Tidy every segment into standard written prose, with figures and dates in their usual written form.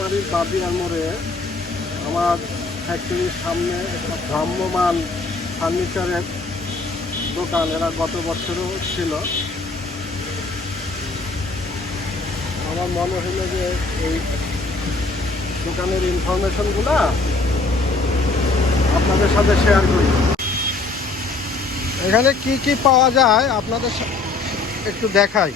নীলফামারীর বাদিয়ার মোড়ে আমার ফ্যাক্টরির সামনে একটা ভ্রাম্যমান ফার্নিচারের দোকান, এরা গত বছরও ছিল। আমার মনে হলো যে এই দোকানের ইনফরমেশনগুলো আপনাদের সাথে শেয়ার করি। এখানে কি কি পাওয়া যায় আপনাদের একটু দেখাই।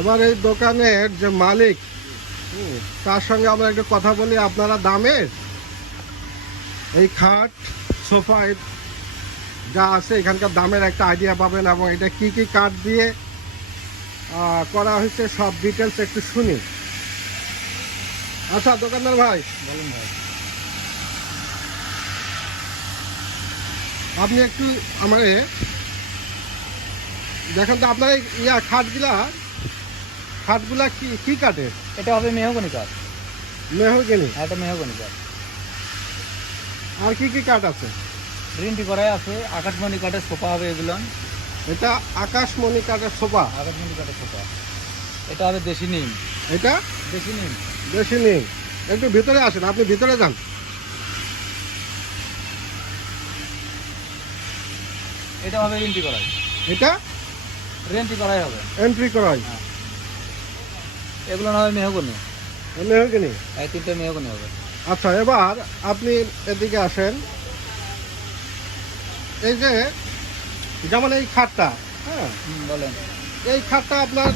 এবার এই দোকানের যে মালিক, তার সঙ্গে আমরা একটু কথা বলি। আপনারা দামের এই খাট, সোফা যা আছে এখানকার দামের একটা আইডিয়া পাবেন, এবং এটা কি কি কাঠ দিয়ে করা হয়েছে সব ডিটেলস একটু শুনি। আচ্ছা দোকানদার ভাই, বলুন ভাই। আপনি একটু আমার দেখেন তো আপনার খাটগুলা কি কি কাঠের? এটা হবে মেহগনি কাঠ। মেহগনি? এটা মেহগনি কাঠ। আর কি কি কাঠ আছে? রিন্টি করাই আছে। আকাশমণি কাঠের সোফা হবে এগুলো। এটা আকাশমণি কাঠের সোফা। আকাশমণি কাঠের সোফা। এটা হবে দেশি নিম। এটা দেশি নিম। দেশি নিম। একটু ভিতরে আসেন, আপনি ভিতরে যান। এটা হবে রিন্টি করাই। এটা রেন্টি করাই হবে। এন্ট্রি করাই। এগুলো হবে মেহগনি। মেহগনি? এই তিনটে মেহগনি হবে। আচ্ছা, এবার আপনি এদিকে আসেন। এই যে যেমন এই খাটটা, হ্যাঁ বলেন। এই খাটটা আপনার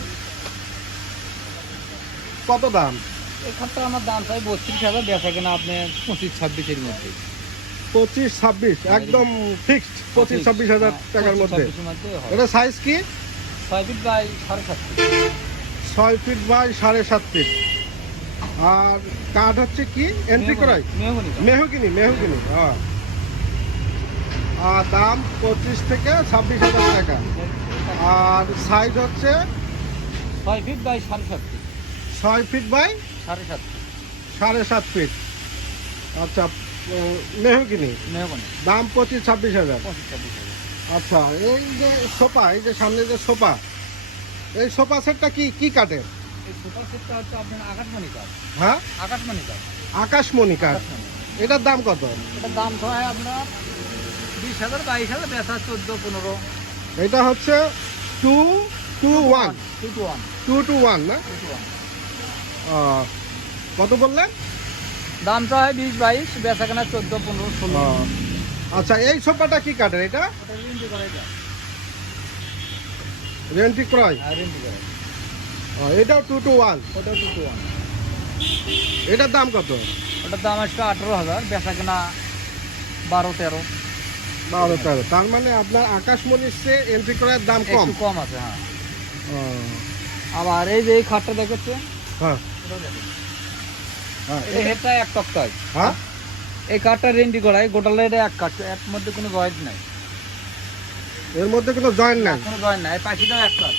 কত দাম? এই খাটটা আমার দাম চাই 32,000, বেচা কেনা আপনি 25-26-এর মধ্যে। 25-26 একদম ফিক্সড? 25-26 হাজার টাকার মধ্যে? এটা সাইজ কি? 6 feet by 7.5 feet. 6 feet by 7.5 feet. আর কাঠ হচ্ছে কি এন্ট্রি করাই? মেহগনি। মেহগনি? মেহগনি, হ্যাঁ। আর দাম 25 থেকে 26,000 টাকা। আর সাইজ হচ্ছে 6 feet by 7.5 feet. 6 feet by 7.5 feet. 7.5 feet. আচ্ছা, মেহগনি। মেহগনি। দাম 25-26 হাজার। 25-26,000। আচ্ছা, এই যে সোফা, এই যে সামনে যে সোফা, এই সোফা সেটটা কি কি কাঠের? এই সোফা সেটটা হচ্ছে আপনার আকাশমণি কাঠ। হ্যাঁ, আকাশমণি কাঠ। আকাশমণি কাঠ। এটার দাম কত? এটার দাম তো হয় আপনার 20,000, 22,000, বেচা 14-15। এটা হচ্ছে 2-to-1। 2-to-1। 2-to-1 না? 2-to-1। কত বললেন? দামটা হয় 20-22, বেচা কেনা 14-15-16। আচ্ছা, এই সোফাটা কি কাঠের? এটা ওটা রেন্টি করাই যায়। রেন্টি ক্রয়? হ্যাঁ, রেন্টি করাই। এটাও 2-to-1? ওটাও 2-to-1। এটার দাম কত? ওটার দাম আসবে 18,000, বেচা কেনা 12-13। 12-13। তার মানে আপনার আকাশমণির চেয়ে এন্ট্রি ক্রয়ের দাম কম? একটু কম আছে, হ্যাঁ। আবার এই যে এই খাটটা দেখেছেন, হ্যাঁ এটাও দেখেন। হ্যাঁ। এই হেডটা এক তক্তায়। হ্যাঁ, এই কাঠটা রেন্টি করাই, গোটালে এটা এক কাঠ, এর মধ্যে কোনো জয়েন্ট নাই। এর মধ্যে কোনো জয়েন্ট নাই? কোনো জয়েন্ট নাই। পাখিটাও এক কাঠ।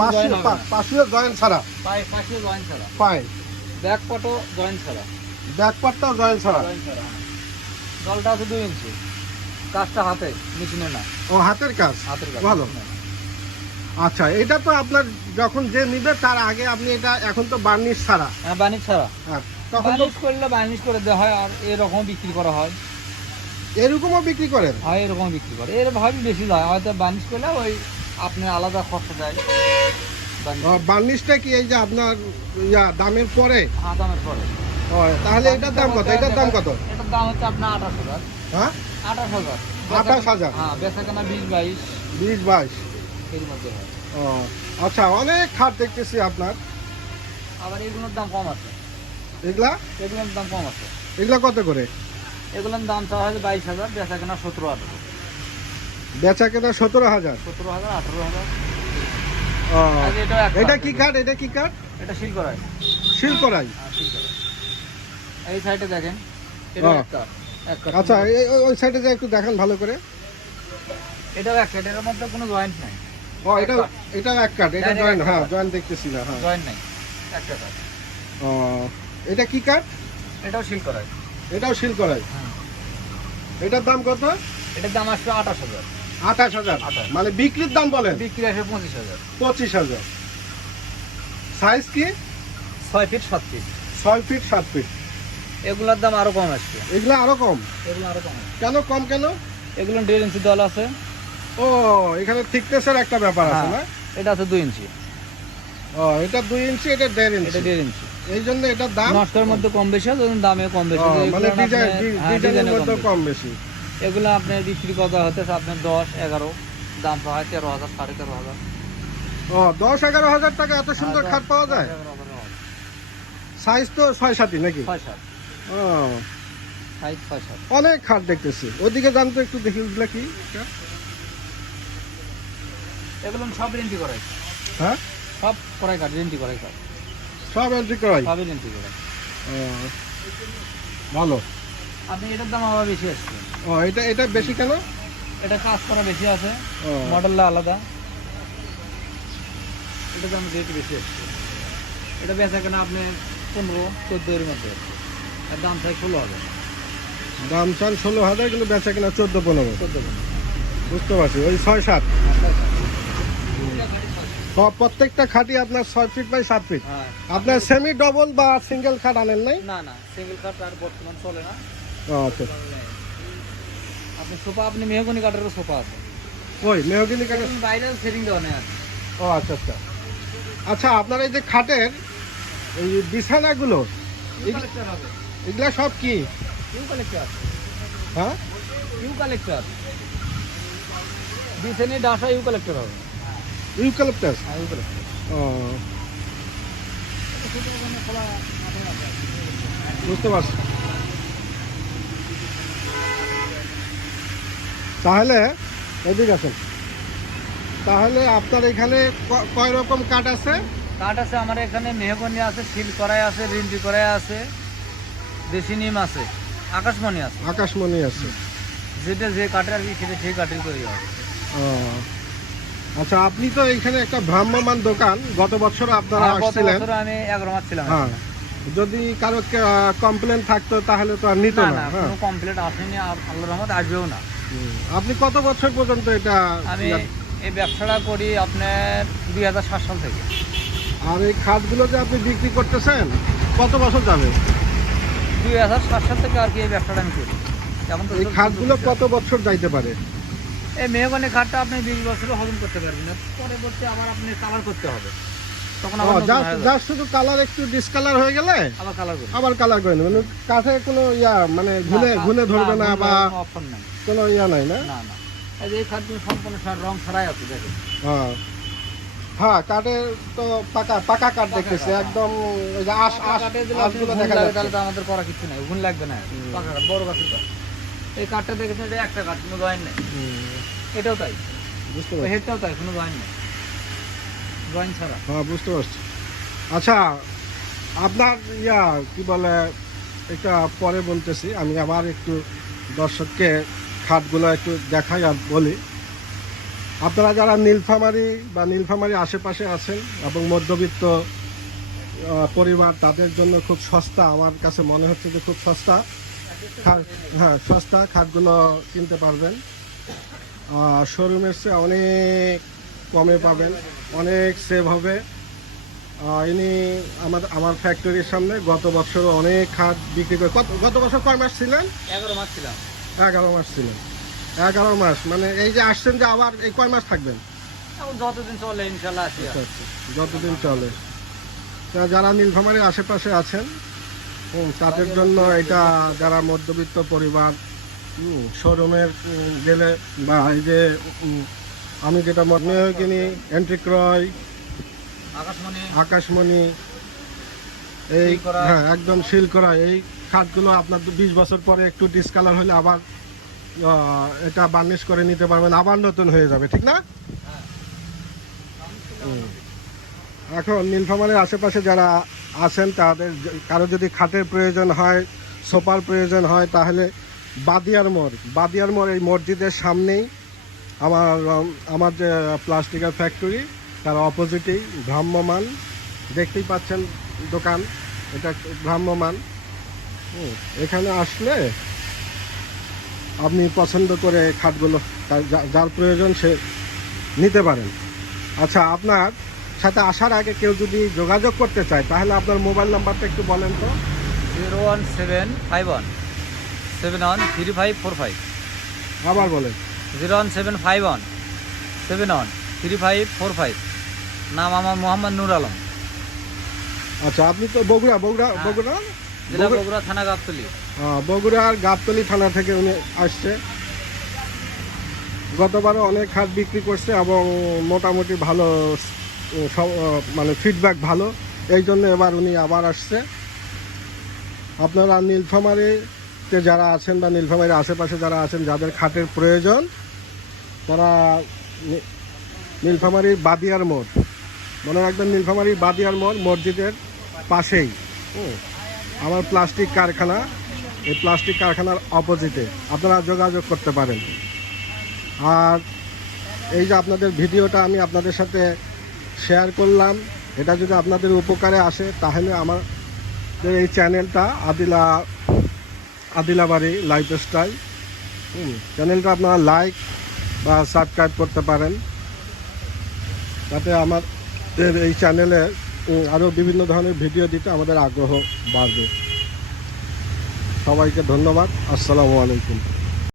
পাশে জয়েন্ট ছাড়া? পাশে জয়েন্ট ছাড়া। পায় ব্যাক পাটও জয়েন্ট ছাড়া। ব্যাক পার্টটাও জয়েন্ট ছাড়া? জয়েন্ট ছাড়া। জলটা আছে 2 ইঞ্চি। কাজটা হাতে, মেশিনে না। ও, হাতের কাজ? হাতের কাজ। ভালো। আচ্ছা, এটা তো আপনার যখন যে নিবে তার আগে আপনি এটা, এখন তো বার্নিশ ছাড়া? হ্যাঁ, বার্নিশ ছাড়া। হ্যাঁ, তখন তো বার্নিশ করলে বার্নিশ করে দেওয়া হয়, আর এরকম বিক্রি করা হয়। এরকমও বিক্রি করেন? হয়, এরকম বিক্রি করে। এর ভাবে বেশি যায়, হয়তো বার্নিশ করলে ওই আপনি আলাদা খরচা দেয়। বার্নিশটা কি এই যে আপনার দামের পরে? হ্যাঁ, দামের পরে। ও, তাহলে এটার দাম কত? এটার দাম কত? এটার দাম হচ্ছে আপনার 28,000। হ্যাঁ, 28,000। 28,000। হ্যাঁ, বেচাকেনা 20-22 20-22। এর মধ্যে হয়। ও আচ্ছা, অনেক খাট দেখতেছি আপনার। আবার এগুলোর দাম কম আছে, এগুলা এগুলোর দাম কম আছে। এগুলা কত করে? এগুলোর দাম চাওয়া হয় 22,000, বেচাকেনা 17-18। বেচা কেনা 17,000। 17,000, 18,000। ও, আর এটাও এক এটা কাঠ। কি কাঠ? এটা কি কাঠ? এটা শিল করাই। শিল করাই। শিল করাই। এই সাইডে দেখেন, এটাও ও। এক কাঠ। এক কাঠ। আচ্ছা, ওই সাইডে যে একটু দেখান ভালো করে। এটাও এক কাঠ, এটার মধ্যে কোনো জয়েন্ট নাই। ও, এটাও এক কাঠ। এটা Direct জয়েন্ট, এক হ্যাঁ কাঠ। জয়েন্ট দেখতেছি না, হ্যাঁ। জয়েন্ট নাই, একটা কাঠ। ও, এটা কি কাঠ? এটাও শিল করাই। এটাও শিল করাই। হ্যাঁ। এটার দাম কত? এটার দাম আসবে 28,000। 28,000। 28,000 মানে বিক্রির দাম বলেন বিক্রি আসবে 25,000। 25,000। সাইজ কি? 6 ফিট 7 ফিট। 6 fit 7 fit. এগুলোর দাম আরো কম আসবে। এগুলা আরো কম? এগুলো আরো কম আসবে। কেন কম কেন? এগুলো 1.5 ইঞ্চি দল আছে। ও, এখানে থিকনেসের একটা ব্যাপার আছে না? হ্যাঁ, এটা আছে 2 ইঞ্চি। ও, এটা 2 ইঞ্চি, এটা 1.5 এটা ইঞ্চি। 1.5 ইঞ্চি। এই জন্য এটার দাম নষ্টের মধ্যে কম বেশি হয়, ধরুন দামে কম বেশি ও, হয়। মানে এগুলো আপনার- হ্যাঁ, ডিজাইনের ডিজাইনে মধ্যে কম কম বেশি। বেশি। এগুলো আপনার বিক্রি করা হতেছে আপনার 10-11, দাম পাওয়া হয় 13,000, 13,500। ও, 10-11 হাজার টাকা এত সুন্দর খাট পাওয়া যায়? সাইজ তো 6-7 নাকি? 6-7 ও, সাইজ 6-7। অনেক খাট দেখতেছি। ওইদিকে জানতো একটু দেখি, ওগুলা কি? এগুলো সব রেন্টি করাই, হ্যাঁ, সব করাই কাঠ, রেন্টি করাই কাঠ, সব এন্ট্রি করাই। সবই রেন্টি করাই। ও, ভালো। আপনি এটার দাম আবার বেশি আসছে। ও, এটা বেশি কেন? এটা কাজ করা বেশি আছে, ও, মডেলটা আলাদা, এটার দাম রেট বেশি আসছে। এটা বেচা কেনা আপনি 15-14 এর মধ্যে আছে। এর দাম চাই 16,000। দাম চান 16,000, কিন্তু বেচা কিনা 14-15। 14,000। বুঝতে পারছি, ওই 6-7। প্রত্যেকটা খাটই আপনার 6 ফিট বাই 7 ফিট। হ্যাঁ। আপনার সেমি ডবল বা সিঙ্গেল খাট আনেন নাই? না না, সিঙ্গেল কাঠ আর বর্তমান চলে না। ও, আচ্ছা। আপনি সোফা, আপনি মেহগনি কাঠেরও সোফা আছে। ওই মেহগিনি কাঠের। এখন বাইরে সেটিং দেওয়া নেই আছে। ও, আচ্ছা আচ্ছা। আচ্ছা, আপনার এই যে খাটের এই বিছানাগুলো, ইউকালেক্টর হবে। এগুলা সব কি? ইউকালেক্টর, হ্যাঁ, ইউকালেক্টর। বিছানি ডাসা ইউকালেক্টর হবে। ইউক্যালিপটাস। হ্যাঁ, ইউকালেক্টর। ও, বুঝতে পারছি। তাহলে এদিকে আছেন। তাহলে আপনার এখানে কয় রকম কাঠ আছে? কাঠ আছে আমার এখানে, মেহগনি আছে, শিল করাই আছে, রিন্টি করাই আছে, দেশি নিম আছে, আকাশমণি আছে। আকাশমণি আছে। যেটা যে কাঠের আর কি, সেটা সেই কাঠের তৈরি হবে। ও, আচ্ছা, আপনি তো এখানে একটা ভ্রাম্যমান দোকান, গত বছর আপনারা আর গত আসছিলেন। বছর আমি 11 মাস ছিলাম। হ্যাঁ, যদি কারো কমপ্লেন থাকতো তাহলে তো আর নিত না না। না, হ্যাঁ, কোনো কমপ্লেট আসেনি, আল্লাহর রহমত আসবেও না। আপনি কত বছর পর্যন্ত এটা? আমি এই ব্যবসাটা করি আপনার 2007 সাল থেকে। আর এই খাটগুলো যে আপনি বিক্রি করতেছেন কত বছর যাবে? 2007 সাল থেকে আর কি এই ব্যবসাটা আমি করি। এখন তো এই খাটগুলো কত বছর যাইতে পারে? এই মেহগনি খাটটা আপনি 20 বছরও হজম করতে পারবেন না, পরবর্তী আবার আপনি কালার করতে হবে, তখন আবার নতুন হয়ে যাবে। জাস্ট শুধু কালার একটু ডিসকালার হয়ে গেলে আবার কালার করবে। আবার কালার করে নেবেন। কাঠে কোনো মানে ঘুনে ধরবে না বা অপশন নাই। কোনো নাই না? না না, এই যে এই খাটগুলো সম্পূর্ণ রং ছাড়াই আছে, দেখেন। হ্যাঁ, হ্যাঁ, কাঠের তো পাকা কাঠ দেখতেছি একদম। ওই যে কাঠে যদি আপনি আঁশগুলো ঘুণ দেখা লাগে যাচ্ছে। তাহলে তো আমাদের করা কিছু নাই, ঘুণ লাগবে না। পাকা কাঠ, বড় কাঠের কাঠ। এই কাঠটা দেখেছেন, এটা একটা কাঠ, কোনো জয়েন নেই। এটাও তাই, বুঝতে ওই পারছি। হেডটাও তাই, কোনো জয়েন নেই, জয়েন ছাড়া। হ্যাঁ, বুঝতে পারছি। আচ্ছা, আপনার কি বলে, এটা পরে বলতেছি। আমি আবার একটু দর্শককে খাটগুলো একটু দেখাই আর বলি। আপনারা যারা নীলফামারী বা নীলফামারী আশেপাশে আছেন এবং মধ্যবিত্ত পরিবার, তাদের জন্য খুব সস্তা, আমার কাছে মনে হচ্ছে যে খুব সস্তা। হ্যাঁ, সস্তা খাটগুলো কিনতে পারবেন। শোরুমের চেয়ে অনেক কমে পাবেন, অনেক সেভ হবে। ইনি আমার ফ্যাক্টরির সামনে গত বছর অনেক খাট বিক্রি করে। গত বছর কয় মাস ছিলেন? 11 মাস ছিলাম। 11 মাস ছিলেন। 11 মাস মানে এই যে আসছেন, যে আবার এই কয় মাস থাকবেন? এখন যতদিন চলে ইনশাল্লাহ আছি। আচ্ছা, আচ্ছা, যতদিন চলে। তা যারা নীলফামারীর আশেপাশে আছেন তাদের জন্য এটা যারা মধ্যবিত্ত পরিবার শোরুমের গেলে বা এই যে আমি যেটা মনে কিনি এন্ট্রিক্রয়, আকাশমণি, এই সিল করা। হ্যাঁ একদম সিল করা এই খাটগুলো আপনার 20 বছর পরে একটু ডিসকালার হলে আবার এটা বার্নিশ করে নিতে পারবেন, আবার নতুন হয়ে যাবে, ঠিক না? এখন নীলফামারীর আশেপাশে যারা আছেন তাদের কারো যদি খাটের প্রয়োজন হয়, সোফার প্রয়োজন হয়, তাহলে বাদিয়ার মোড় এই মসজিদের সামনেই আমার যে প্লাস্টিকের ফ্যাক্টরি তার অপোজিটেই ভ্রাম্যমান, দেখতেই পাচ্ছেন দোকান, এটা ভ্রাম্যমান। এখানে আসলে আপনি পছন্দ করে খাটগুলো যার প্রয়োজন সে নিতে পারেন। আচ্ছা, আপনার সাথে আসার আগে কেউ যদি যোগাযোগ করতে চায় তাহলে আপনার মোবাইল নাম্বারটা একটু বলেন তো। 01751 713545। আবার বলেন। 01751 713545। নাম আমার মোহাম্মদ নূর আলম, আচ্ছা, আপনি তো বগুড়া জেলা বগুড়া, থানা গাবতলী। বগুড়ার গাবতলী থানা থেকে উনি আসছে। গতবারও অনেক খাট বিক্রি করছে এবং মোটামুটি ভালো মানে ফিডব্যাক ভালো, এই জন্য এবার উনি আবার আসছে। আপনারা নীলফামারীতে যারা আছেন বা নীলফামারীর আশেপাশে যারা আছেন যাদের খাটের প্রয়োজন, তারা নীলফামারীর বাদিয়ার মোড়, মনে রাখবেন নীলফামারীর বাদিয়ার মোড় মসজিদের পাশেই আমার প্লাস্টিক কারখানা, এই প্লাস্টিক কারখানার অপোজিটে আপনারা যোগাযোগ করতে পারেন। আর এই যে আপনাদের ভিডিওটা আমি আপনাদের সাথে শেয়ার করলাম, এটা যদি আপনাদের উপকারে আসে তাহলে আমাদের এই চ্যানেলটা আদিলাবাড়ি লাইফস্টাইল চ্যানেলটা আপনারা লাইক বা সাবস্ক্রাইব করতে পারেন, তাতে আমাদের এই চ্যানেলে আরও বিভিন্ন ধরনের ভিডিও দিতে আমাদের আগ্রহ বাড়বে। সবাইকে ধন্যবাদ। আসসালামু আলাইকুম।